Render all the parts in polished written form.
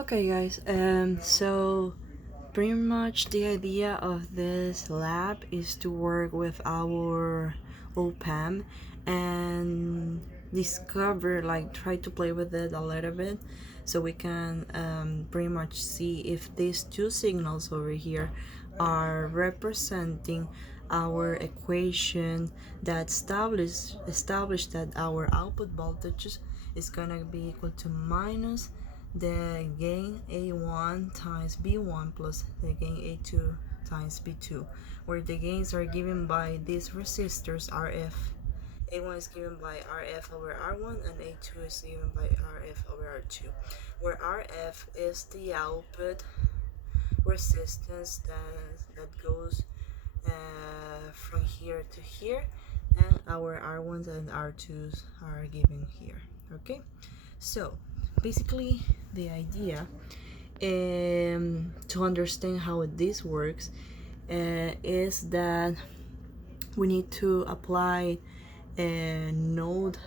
Okay, guys, so pretty much the idea of this lab is to work with our OPAM and discover, like, try to play with it a little bit so we can pretty much see if these two signals over here are representing our equation that established that our output voltage is gonna be equal to minus the gain A1 times B1 plus the gain A2 times B2, where the gains are given by these resistors RF. A1 is given by RF over R1 and A2 is given by RF over R2, where RF is the output resistance that goes from here to here, and our R1s and R2s are given here. Okay, so basically the idea to understand how this works is that we need to apply a node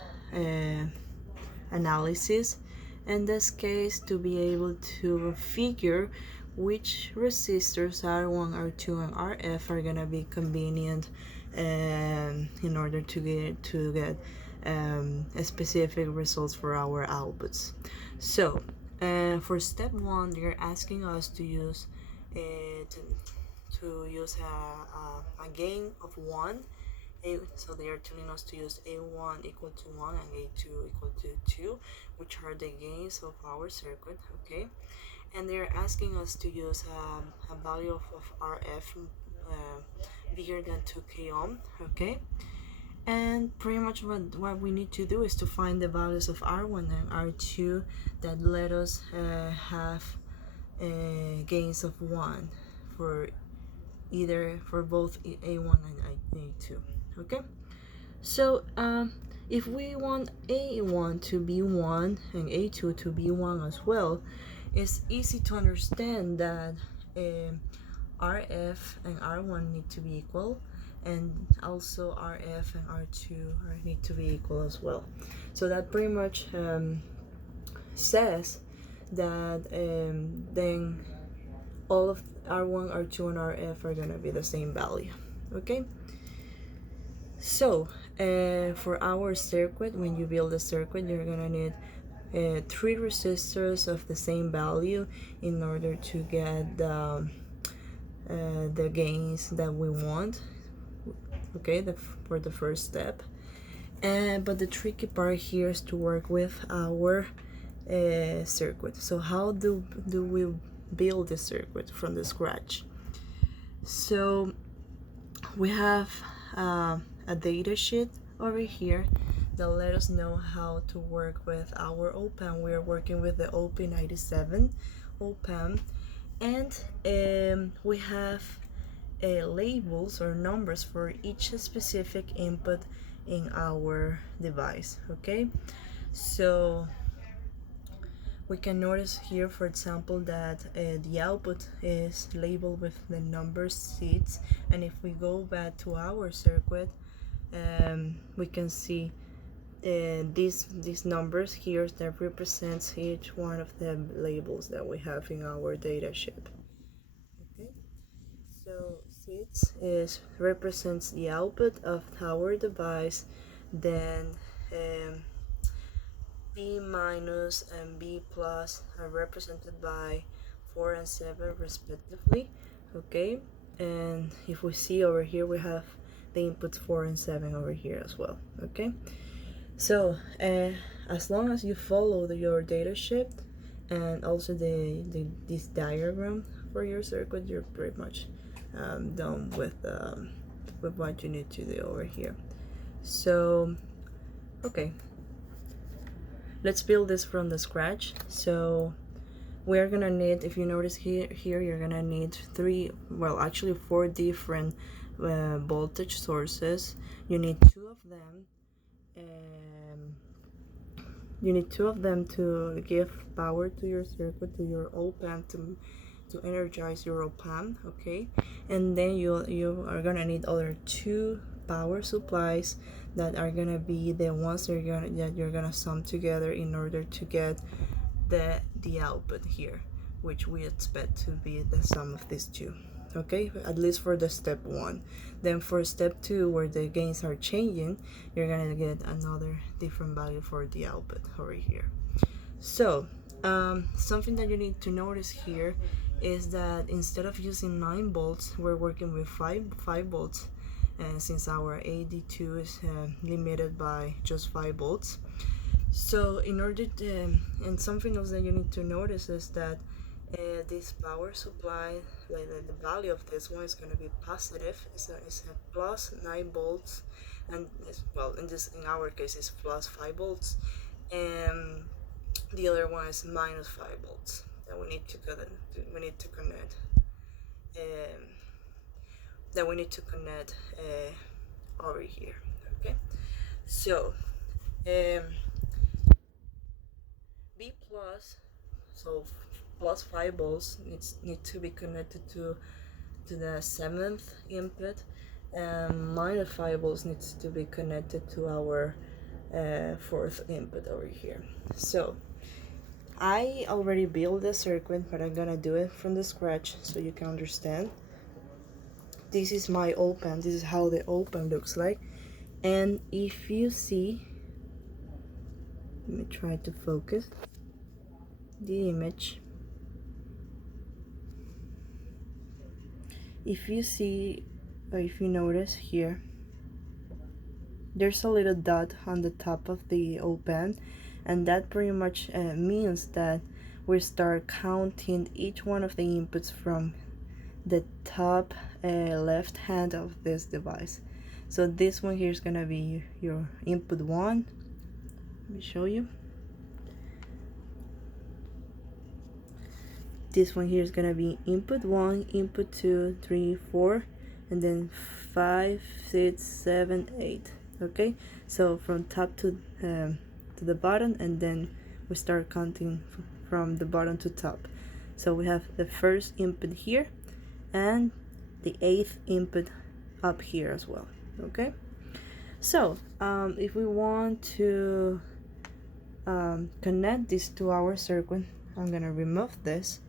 analysis in this case to be able to figure which resistors R1, R2, and RF are gonna be convenient in order to get specific results for our outputs. So for step one, they're asking us to use a gain of 1. So they are telling us to use A1 equal to 1 and A2 equal to 2, which are the gains of our circuit. Okay, and they're asking us to use a value of RF bigger than 2k ohm. Okay, and pretty much what we need to do is to find the values of R1 and R2 that let us have gains of 1 for both A1 and A2. Okay, so if we want A1 to be 1 and A2 to be 1 as well, it's easy to understand that RF and R1 need to be equal, and also RF and R2 need to be equal as well. So that pretty much says that then all of R1, R2, and RF are gonna be the same value. Okay, so for our circuit, when you build a circuit, you're gonna need 3 resistors of the same value in order to get the gains that we want. Okay, for the first step. But the tricky part here is to work with our circuit. So how do we build the circuit from the scratch? So we have a data sheet over here that let us know how to work with our OPAM. We are working with the OP97 OPAM, and we have labels or numbers for each specific input in our device. Okay, so we can notice here, for example, that the output is labeled with the number 6, and if we go back to our circuit, we can see these numbers here that represents each one of the labels that we have in our data sheet. Okay, so 6 represents the output of our device, then B minus and B plus are represented by 4 and 7 respectively. Okay, and if we see over here, we have the inputs 4 and 7 over here as well. Okay, so as long as you follow your data sheet and also this diagram for your circuit, you're pretty much done with what you need to do over here. So okay, let's build this from the scratch. So we're gonna need, if you notice here you're gonna need 4 different voltage sources. You need 2 of them. You need 2 of them to give power to your circuit, to your OPAM, to energize your OPAM. Okay, and then you are gonna need other 2 power supplies that are gonna be the ones that you're gonna sum together in order to get the output here, which we expect to be the sum of these two. Okay, at least for the step 1. Then for step 2, where the gains are changing, you're gonna get another different value for the output over here. So something that you need to notice here is that instead of using 9 volts, we're working with 5 volts, since our EE2 is limited by just 5 volts. So in order to, and something else that you need to notice is that this power supply, the value of this one is going to be positive. It's a plus 9 volts, and well, in our case it's plus 5 volts, and the other one is minus 5 volts that we need to connect. That we need to connect over here. Okay, so B plus, so plus 5 volts need to be connected to the 7th input, and minus 5 volts needs to be connected to our 4th input over here. So I already built the circuit, but I'm gonna do it from the scratch so you can understand. This is my op-amp. This is how the op-amp looks like. And if you see, let me try to focus the image. If you see, or if you notice here, there's a little dot on the top of the op-amp, and that pretty much means that we start counting each one of the inputs from the top left hand of this device. So this one here is gonna be your input 1. Let me show you. This one here is gonna be input 1, input 2, 3, 4, and then 5, 6, 7, 8. Okay, so from top to the bottom, and then we start counting from the bottom to top. So we have the first input here and the 8th input up here as well. Okay, so if we want to connect this to our circuit, I'm gonna remove this.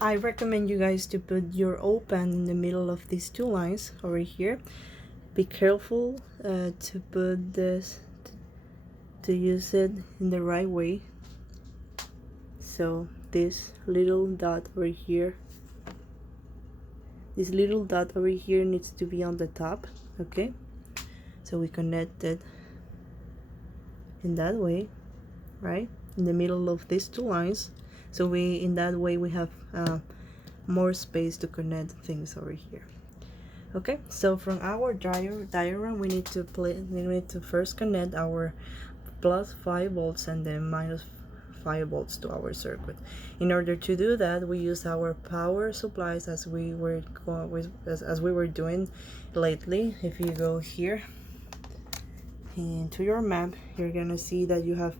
I recommend you guys to put your op-amp in the middle of these two lines over here. Be careful to put this, to use it in the right way. So this little dot over here, needs to be on the top. Okay, so we connect it in that way, right, in the middle of these two lines. So in that way we have more space to connect things over here. Okay, so from our diagram we need to first connect our plus 5 volts and then minus 5 volts to our circuit. In order to do that, we use our power supplies as we were doing lately. If you go here into your map, you're gonna see that you have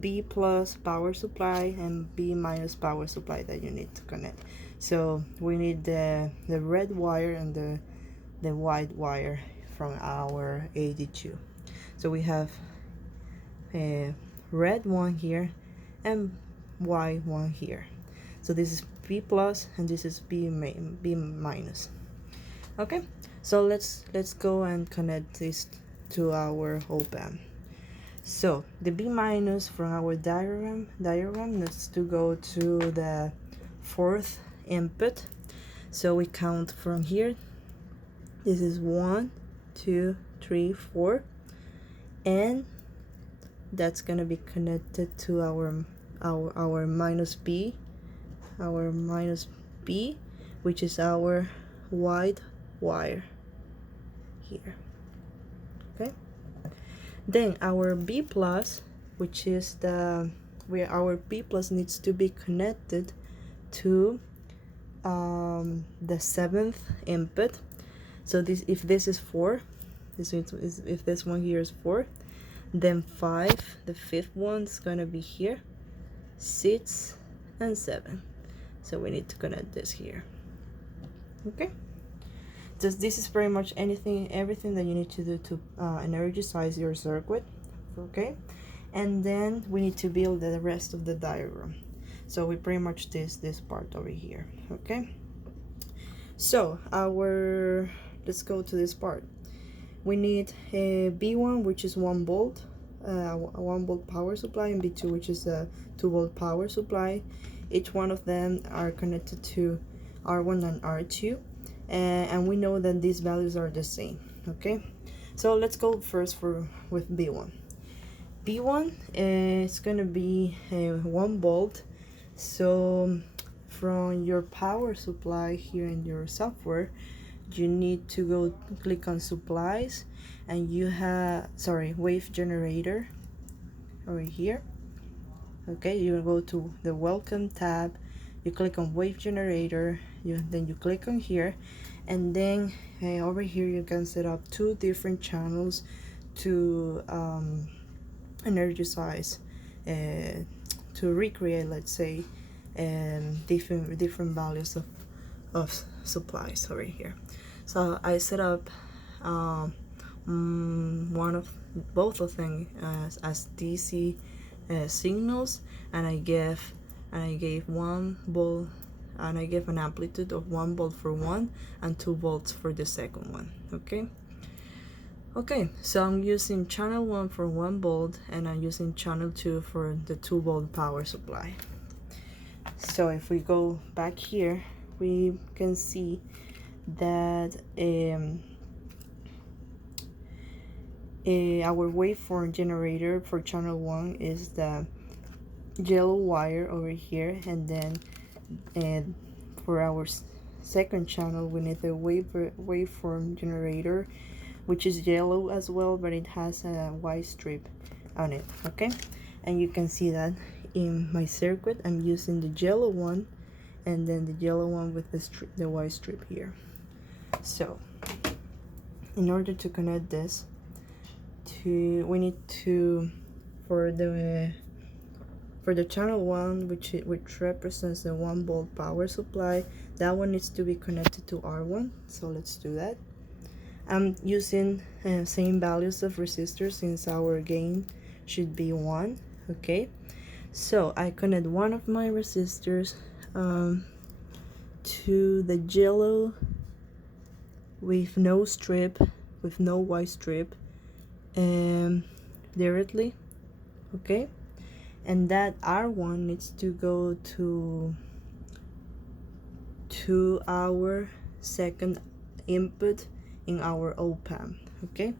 B plus power supply and B minus power supply that you need to connect. So we need the red wire and the white wire from our EE2. So we have a red one here and white one here. So this is B plus and this is B minus. Okay, so let's go and connect this to our op-amp. So the B minus from our diagram needs to go to the 4th input. So we count from here. This is 1, 2, 3, 4, and that's gonna be connected to our minus B, which is our white wire here. Okay. Then our B plus, which is our B plus needs to be connected to the 7th input. So if this is 4, if this one here is 4, then 5, the 5th one is gonna be here, 6 and 7. So we need to connect this here. Okay, just this is pretty much everything that you need to do to energize your circuit. Okay, and then we need to build the rest of the diagram. So we pretty much this part over here. Okay, so let's go to this part. We need a B1, which is 1 volt, a 1 volt power supply, and B2, which is a 2 volt power supply. Each one of them are connected to R1 and R2, and we know that these values are the same. Okay, so let's go first with B1. B1 is gonna be 1 volt. So from your power supply here in your software, you need to go click on supplies, and you have wave generator over here. Okay, you go to the welcome tab, you click on wave generator, then you click on here, and then over here you can set up 2 different channels to energize, to recreate, let's say, different values of supplies over here. So I set up both of them as DC signals, and I gave 1 volt, and I gave an amplitude of 1 volt for one and 2 volts for the second one. Okay, so I'm using channel 1 for 1 volt, and I'm using channel 2 for the 2 volt power supply. So if we go back here, we can see that our waveform generator for channel 1 is the yellow wire over here, and then for our second channel we need the waveform generator, which is yellow as well, but it has a white strip on it. Okay, and you can see that in my circuit I'm using the yellow one, and then the yellow one with the white strip here. So in order to connect this we need to, for the channel 1, which represents the 1 volt power supply, that one needs to be connected to R1. So let's do that. I'm using same values of resistors since our gain should be 1. Okay, so I connect one of my resistors to the yellow with no strip, with no white strip, directly. Okay, and that R1 needs to go to our second input in our op-amp. Okay,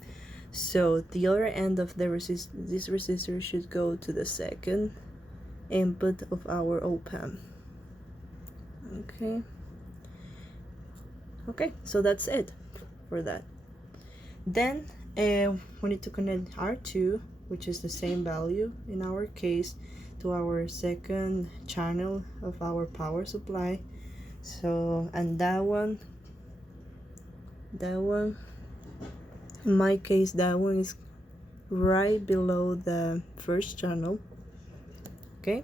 so the other end of this resistor should go to the second input of our op-amp. Okay, so that's it for that. Then we need to connect R2, which is the same value in our case, to our second channel of our power supply. So, and that one, in my case, that one is right below the first channel. Okay,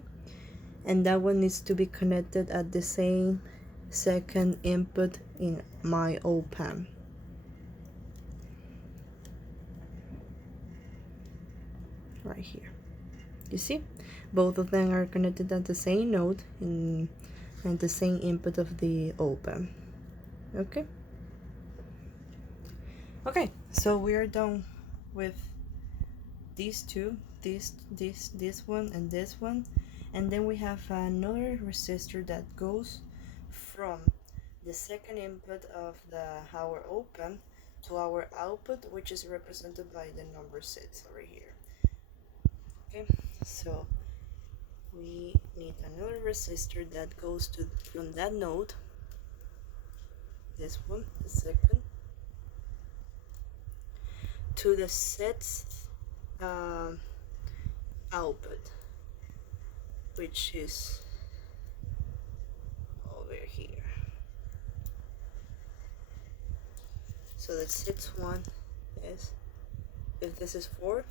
and that one needs to be connected at the same second input in my op-amp. Right here, you see, both of them are connected at the same node and the same input of the op-amp. Okay, so we are done with these two, this one and this one, and then we have another resistor that goes from the second input of our op-amp to our output, which is represented by the number 6 over here. Okay, so we need another resistor that goes from that node, this one, the second, to the sixth output, which is over here. So the sixth one is, if this is 4,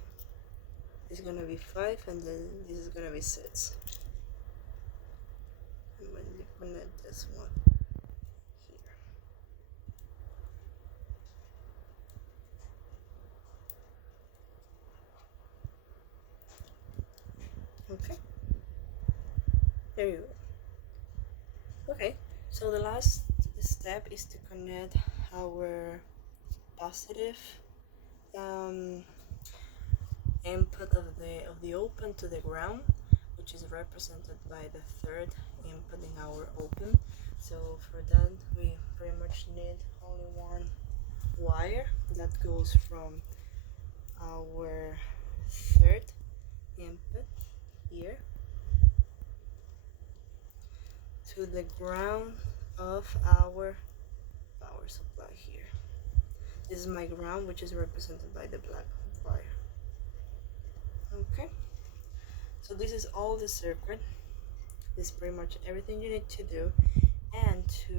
it's gonna be 5, and then this is gonna be 6. I'm gonna connect this one here. Okay, there you go. Okay, so the last step is to connect our positive input of the open to the ground, which is represented by the third input in our open. So for that we pretty much need only one wire that goes from our third input here to the ground of our power supply here. This is my ground, which is represented by the black wire. Okay, so this is all the circuit. This is pretty much everything you need to do, and to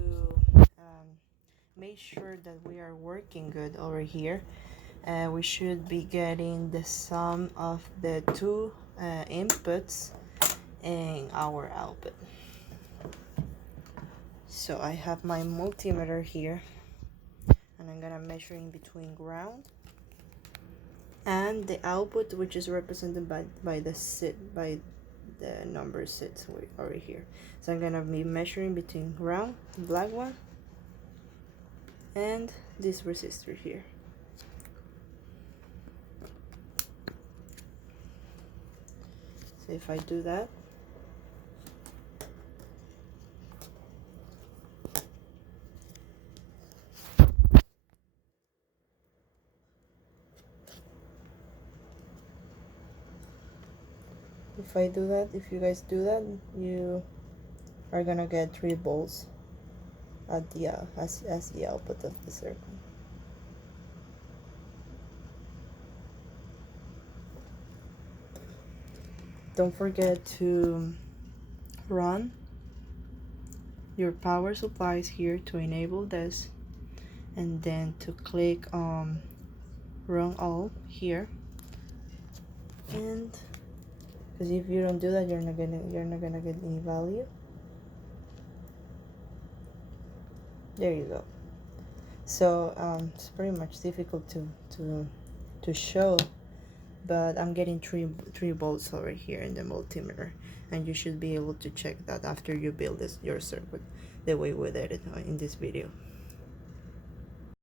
make sure that we are working good over here, we should be getting the sum of the two inputs in our output. So I have my multimeter here, and I'm gonna measure in between ground and the output, which is represented by the number 6 over here. So I'm gonna be measuring between ground, the black one, and this resistor here. So if I do that, if you guys do that, you are gonna get 3 volts at the as the output of the circuit. Don't forget to run your power supplies here to enable this, and then to click on run all here, and because if you don't do that, you're not gonna get any value. There you go. So it's pretty much difficult to show, but I'm getting 3 volts over here in the multimeter, and you should be able to check that after you build your circuit the way we did it in this video.